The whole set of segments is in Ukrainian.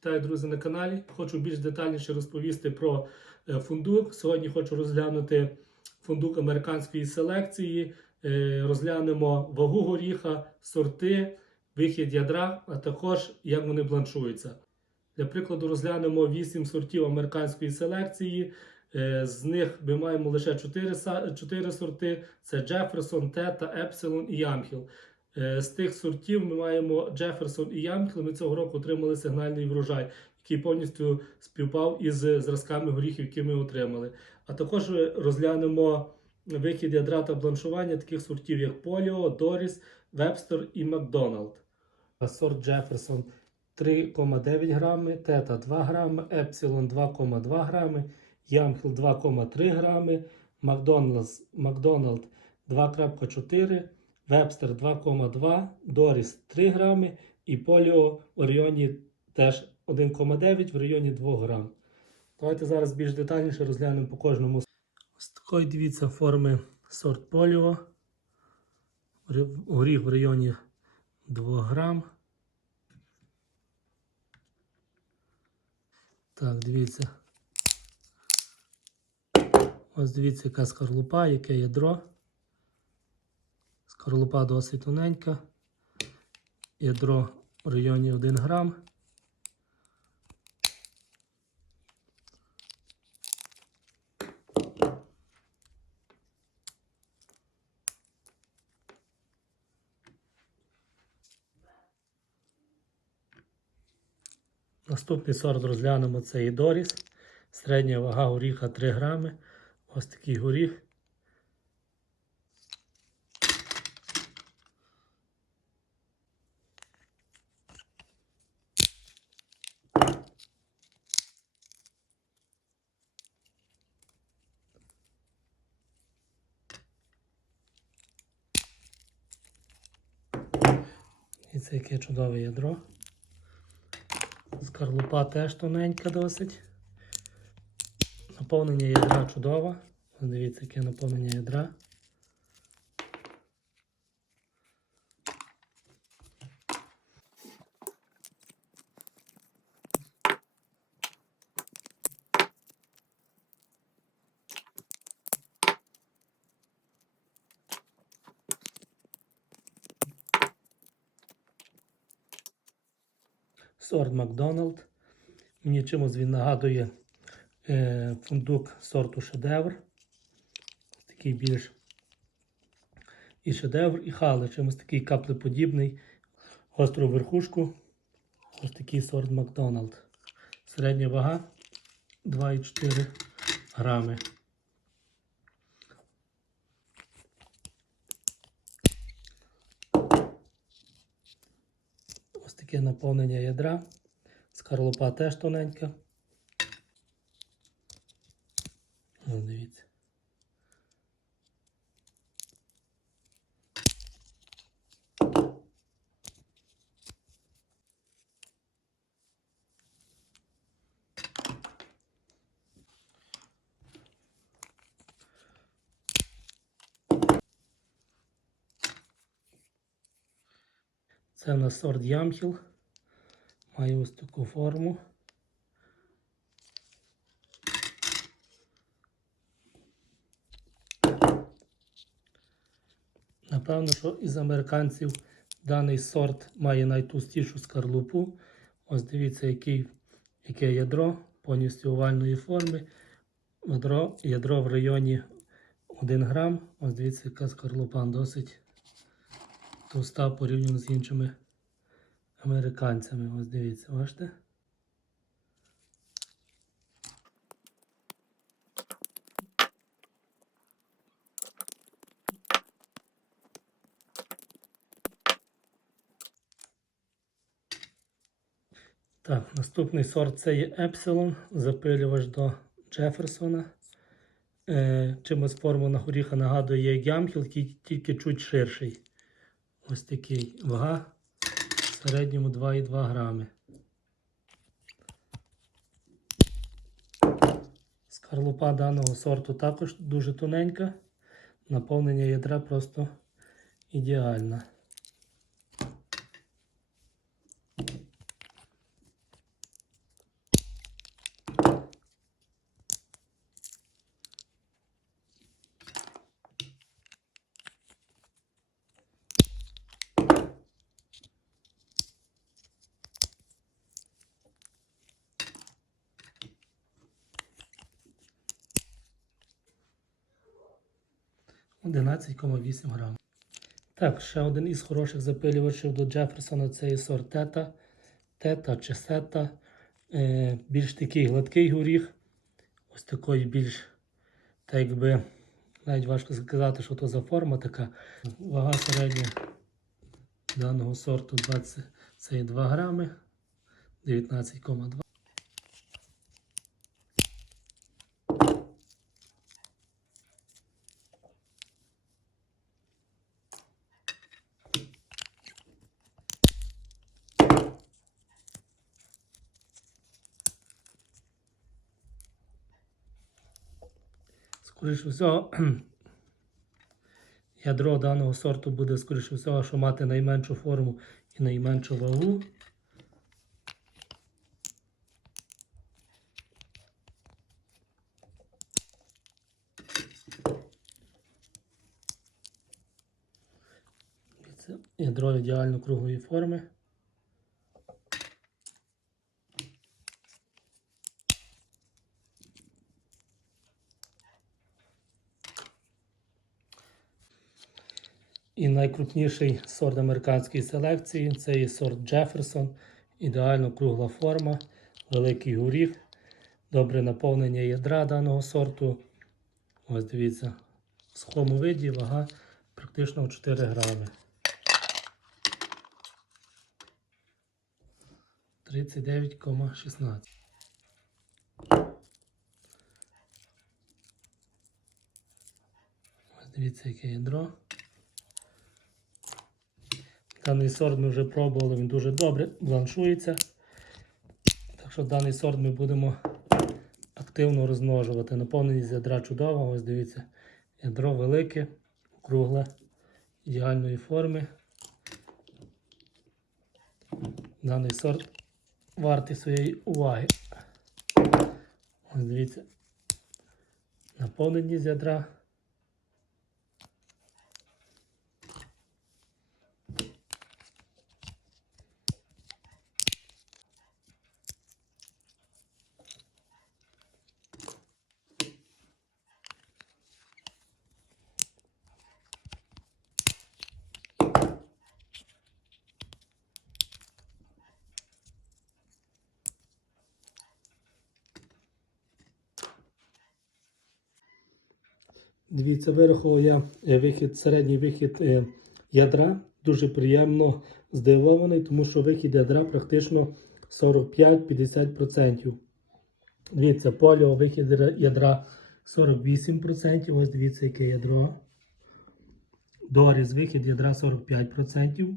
Вітаю, друзі, на каналі. Хочу більш детальніше розповісти про е, фундук. Сьогодні хочу розглянути фундук американської селекції. Е, Розглянемо вагу горіха, сорти, вихід ядра, а також як вони бланшуються. Для прикладу, розглянемо 8 сортів американської селекції. Е, З них ми маємо лише 4, 4 сорти: це Джеферсон, Тета, Епсилон і Ямхіл. Е, З тих сортів ми маємо Джеферсон і Ямхіл. Ми цього року отримали сигнальний врожай, який повністю співпав із зразками горіхів, які ми отримали. А також е, розглянемо вихід ядра та бланшування таких сортів, як Поліо, Доріс, Вебстер і Макдоналд. Сорт Джеферсон 3,9 грами, Тета 2 грами, Епсилон 2,2 грами, Ямхіл 2,3 грами, Макдоналд 2,4 Вебстер 2,2, Доріс 3 грами і Поліо Оріоні теж 1,9 в районі 2 грам. Давайте зараз більш детальніше розглянемо по кожному. Ось такої дивіться форми сорт Поліо. Горіх в районі 2 грам. Так, дивіться. Ось дивіться, яка скорлупа, яке ядро. Скорлупа досить тоненька. Ядро в районі 1 грам. Наступний сорт розглянемо це і Доріс. Середня вага горіха 3 грами. Ось такий горіх. Це яке чудове ядро. Скорлупа теж тоненька досить. Наповнення ядра чудове. Дивіться, яке наповнення ядра. Сорт Макдоналд. Мені чимось він нагадує е, фундук сорту шедевр. Такий більш і шедевр, і хали. Чимось такий каплеподібний. Гостру верхушку. Ось такий сорт Макдоналд. Середня вага 2,4 грами. Ось таке наповнення ядра. Скорлупа теж тоненька. Ось дивіться. Це у нас сорт Ямхіл. Має ось таку форму. Напевно, що із американців даний сорт має найтовстішу скорлупу. Ось дивіться, який, яке ядро повністю овальної форми. Ядро, ядро в районі 1 грам. Ось дивіться, яка скорлупа досить товста порівняно з іншими американцями. Ось дивіться, бачите? Так, наступний сорт це є Епсилон, запилювач до Джеферсона. Е, чимось форму на горіха нагадує ямхіл, тільки чуть ширший. Ось такий вага в середньому 2,2 грами. Скарлупа даного сорту також дуже тоненька. Наповнення ядра просто ідеальне. 11,8 грам. Так, ще один із хороших запилювачів до Джеферсона це є сорт тета. Тета чи сета. Е, більш такий гладкий горіх. Ось такий більш, так якби, навіть важко сказати, що то за форма така. Вага середня даного сорту 22 грами. 19,2. Скоріше всього, ядро даного сорту буде, скоріше всього, що мати найменшу форму і найменшу вагу. Ядро ідеально круглої форми. І найкрупніший сорт американської селекції це є сорт Джеферсон. Ідеально кругла форма, великий горіх, добре наповнення ядра даного сорту. Ось дивіться, в сухому виді вага практично в 4 грами. 39,16. Ось дивіться, яке ядро. Даний сорт ми вже пробували, він дуже добре бланшується. Так що даний сорт ми будемо активно розмножувати. Наповненість ядра чудова. Ось дивіться, ядро велике, кругле, ідеальної форми. Даний сорт вартий своєї уваги. Ось дивіться. Наповненість ядра. Дивіться, вирахував я е, вихід, середній вихід е, ядра. Дуже приємно здивований, тому що вихід ядра практично 45-50%. Дивіться, поліо вихід ядра 48%. Ось дивіться, яке ядро. Доріз вихід ядра 45%.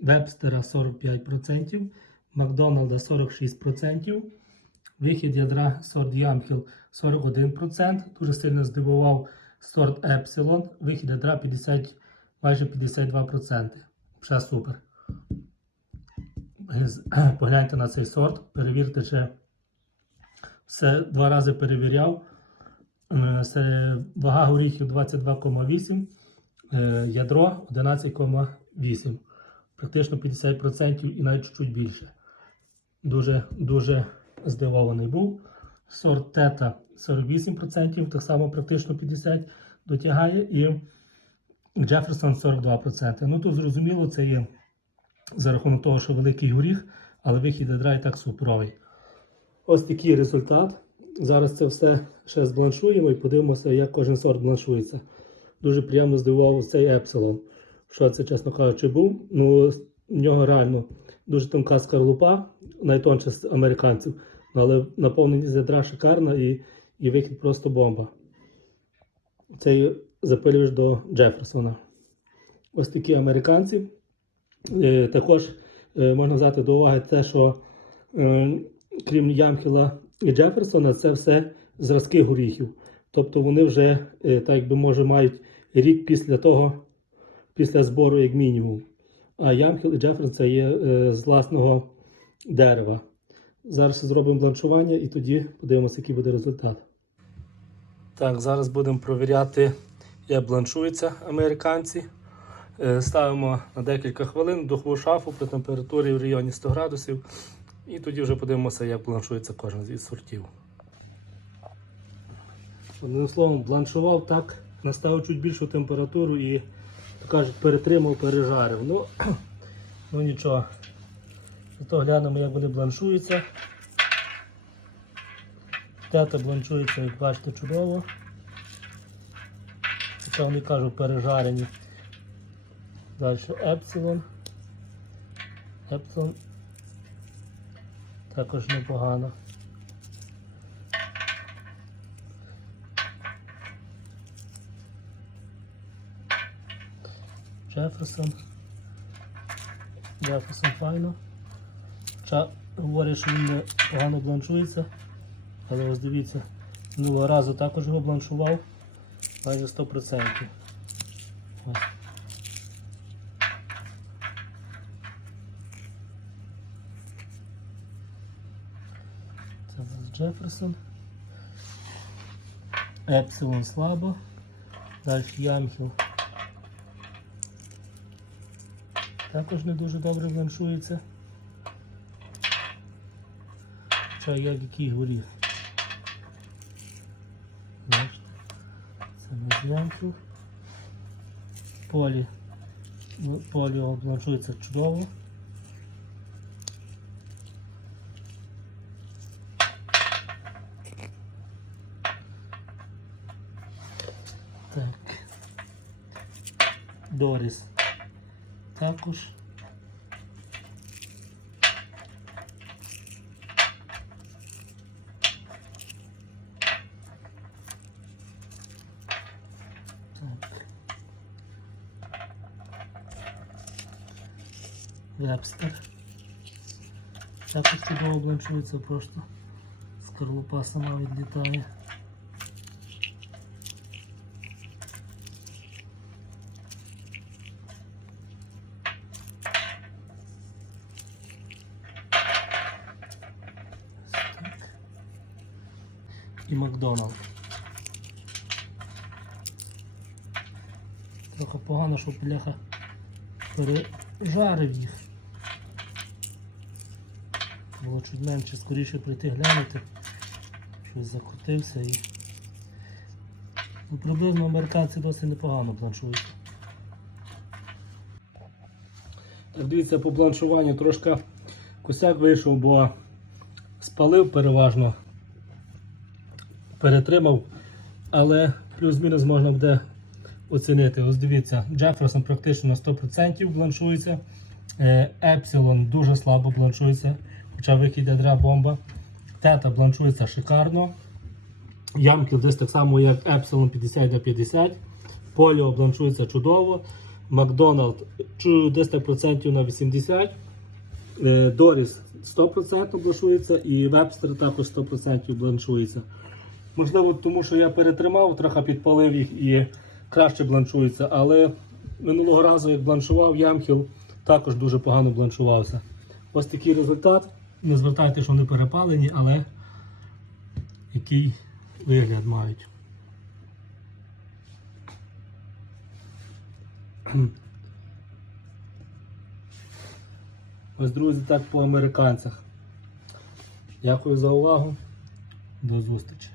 Вебстера 45%. Макдоналда 46%. Вихід ядра сорт Ямхіл 41%. Дуже сильно здивував сорт Епсилон. Вихід ядра 50, майже 52%. Ще супер. Погляньте на цей сорт. Перевірте, чи все два рази перевіряв. Е, це Вага горіхів 22,8, е, ядро 11,8. Практично 50% і навіть чуть більше. Дуже, дуже здивований був. Сорт тета 48%, так само практично 50% дотягає. І Джеферсон 42%. Ну тут зрозуміло, це є за рахунок того, що великий горіх, але вихід ядра і так суперовий. Ось такий результат. Зараз це все ще збланшуємо і подивимося, як кожен сорт бланшується. Дуже приємно здивував цей Епсилон. Що це, чесно кажучи, був. Ну, в нього реально дуже тонка скорлупа, найтонша з американців. Але наповненість ядра шикарна і, і вихід просто бомба. Цей запилюєш до Джеферсона. Ось такі американці. Е, також е, можна взяти до уваги те, що е, крім Ямхіла і Джеферсона, це все зразки горіхів. Тобто вони вже, так якби може, мають рік після того, після збору, як мінімум. А Ямхіл і Джеферсон це є з власного дерева. Зараз зробимо бланшування і тоді подивимося, який буде результат. Так, зараз будемо провіряти, як бланшуються американці. Е, Ставимо на декілька хвилин в духову шафу при температурі в районі 100 градусів. І тоді вже подивимося, як бланшується кожен із сортів. Одним словом, бланшував так, наставив чуть більшу температуру і, кажуть, перетримав, пережарив. Ну, ну нічого. Зато глянемо, як вони бланшуються. Тета бланшується, як бачите, чудово. Це вони кажуть пережарені. Далі Епсилон. Епсилон також непогано. Джеферсон. Джеферсон файно. Хоча говорять, що він погано бланшується. Але ось дивіться, минулого разу також його бланшував майже 100%. Ось. Це у нас Джеферсон. Епсилон слабо. Далі Ямхіл. Також не дуже добре бланшується. Хоча як який горіх. Бачите? Це Ямхіл. Полі. Ну, Полі його чудово. Так. Доріс. Також. Так. Вебстер. Також чудово бланшується просто. Скорлупа сама відлітає. і Макдоналд. Трохи погано, що пляха пережарив їх. Було чуть менше, скоріше прийти глянути. Щось закрутився і. Ну, приблизно американці досить непогано бланшують. Так, дивіться, по бланшуванню трошки косяк вийшов, бо спалив переважно перетримав, але плюс-мінус можна буде оцінити. Ось дивіться, Джеферсон практично на 100% бланшується. Епсилон дуже слабо бланшується, хоча вихід ядра бомба. Тета бланшується шикарно. Ямкіл десь так само, як Епсилон 50 на 50. Поліо бланшується чудово. Макдоналд десь так процентів на 80. Е, Доріс 100% бланшується і Вебстер також 100% бланшується. Можливо, тому що я перетримав, трохи підпалив їх і краще бланшується. Але минулого разу, як бланшував ямхіл, також дуже погано бланшувався. Ось такий результат. Не звертайте, що вони перепалені, але який вигляд мають. Ось, друзі, так по американцях. Дякую за увагу. До зустрічі.